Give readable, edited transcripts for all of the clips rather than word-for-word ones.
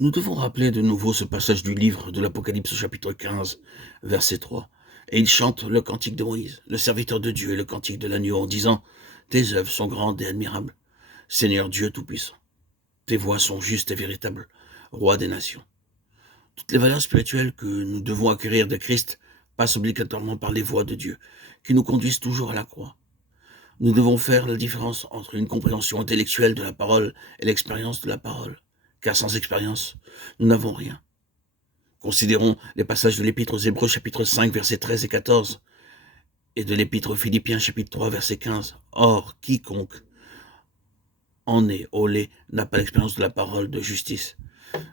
Nous devons rappeler de nouveau ce passage du livre de l'Apocalypse au chapitre 15, verset 3. Et il chante le cantique de Moïse, le serviteur de Dieu, et le cantique de l'agneau, en disant « Tes œuvres sont grandes et admirables, Seigneur Dieu Tout-Puissant. Tes voies sont justes et véritables, Roi des nations. » Toutes les valeurs spirituelles que nous devons acquérir de Christ passent obligatoirement par les voies de Dieu, qui nous conduisent toujours à la croix. Nous devons faire la différence entre une compréhension intellectuelle de la parole et l'expérience de la parole, car sans expérience, nous n'avons rien. Considérons les passages de l'Épître aux Hébreux chapitre 5 versets 13 et 14 et de l'Épître aux Philippiens chapitre 3 verset 15. Or, quiconque en est au lait n'a pas l'expérience de la parole de justice,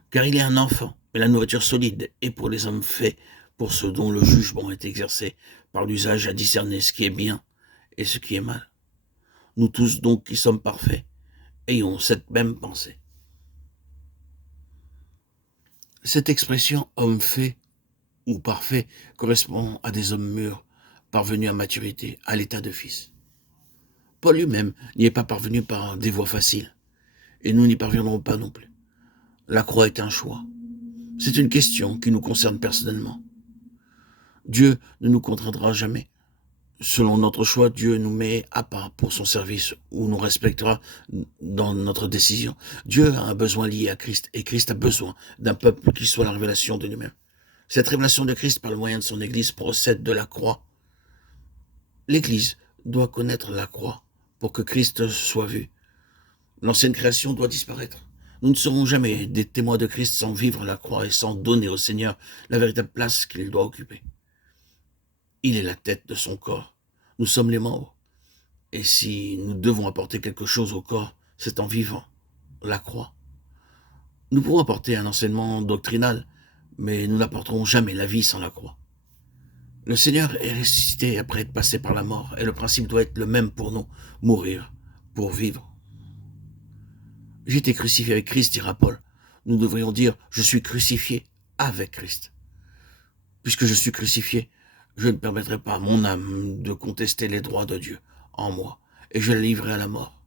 car il est un enfant, mais la nourriture solide est pour les hommes faits, pour ceux dont le jugement est exercé par l'usage à discerner ce qui est bien et ce qui est mal. Nous tous donc qui sommes parfaits, ayons cette même pensée. Cette expression « homme fait » ou « parfait » correspond à des hommes mûrs, parvenus à maturité, à l'état de fils. Paul lui-même n'y est pas parvenu par des voies faciles, et nous n'y parviendrons pas non plus. La croix est un choix. C'est une question qui nous concerne personnellement. Dieu ne nous contraindra jamais. Selon notre choix, Dieu nous met à part pour son service ou nous respectera dans notre décision. Dieu a un besoin lié à Christ et Christ a besoin d'un peuple qui soit la révélation de lui-même. Cette révélation de Christ par le moyen de son Église procède de la croix. L'Église doit connaître la croix pour que Christ soit vu. L'ancienne création doit disparaître. Nous ne serons jamais des témoins de Christ sans vivre la croix et sans donner au Seigneur la véritable place qu'il doit occuper. Il est la tête de son corps. Nous sommes les membres. Et si nous devons apporter quelque chose au corps, c'est en vivant la croix. Nous pourrons apporter un enseignement doctrinal, mais nous n'apporterons jamais la vie sans la croix. Le Seigneur est ressuscité après être passé par la mort, et le principe doit être le même pour nous, mourir pour vivre. J'ai été crucifié avec Christ, dira Paul. Nous devrions dire, je suis crucifié avec Christ. Puisque je suis crucifié, je ne permettrai pas à mon âme de contester les droits de Dieu en moi, et je la livrerai à la mort.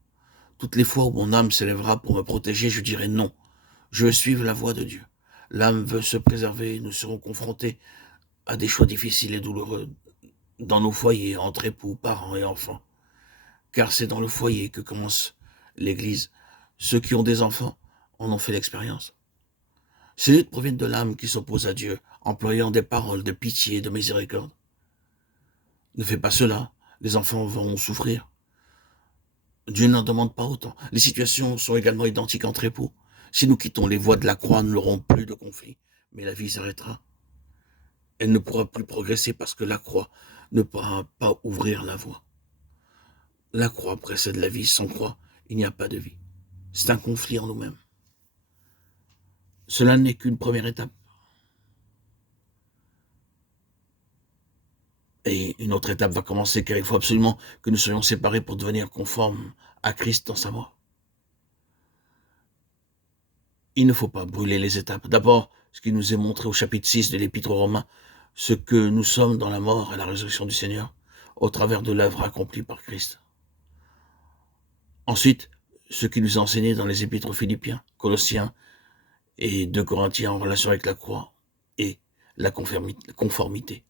Toutes les fois où mon âme s'élèvera pour me protéger, je dirai non. Je veux suivre la voie de Dieu. L'âme veut se préserver, nous serons confrontés à des choix difficiles et douloureux dans nos foyers, entre époux, parents et enfants. Car c'est dans le foyer que commence l'Église. Ceux qui ont des enfants en ont fait l'expérience. Ces luttes proviennent de l'âme qui s'oppose à Dieu, employant des paroles de pitié et de miséricorde. Ne fais pas cela, les enfants vont souffrir. Dieu n'en demande pas autant. Les situations sont également identiques entre époux. Si nous quittons les voies de la croix, nous n'aurons plus de conflit, mais la vie s'arrêtera. Elle ne pourra plus progresser parce que la croix ne pourra pas ouvrir la voie. La croix précède la vie. Sans croix, il n'y a pas de vie. C'est un conflit en nous-mêmes. Cela n'est qu'une première étape. Et une autre étape va commencer, car il faut absolument que nous soyons séparés pour devenir conformes à Christ dans sa mort. Il ne faut pas brûler les étapes. D'abord, ce qui nous est montré au chapitre 6 de l'Épître aux Romains, ce que nous sommes dans la mort et la résurrection du Seigneur, au travers de l'œuvre accomplie par Christ. Ensuite, ce qui nous est enseigné dans les Épîtres aux Philippiens, Colossiens et 2 Corinthiens en relation avec la croix et la conformité.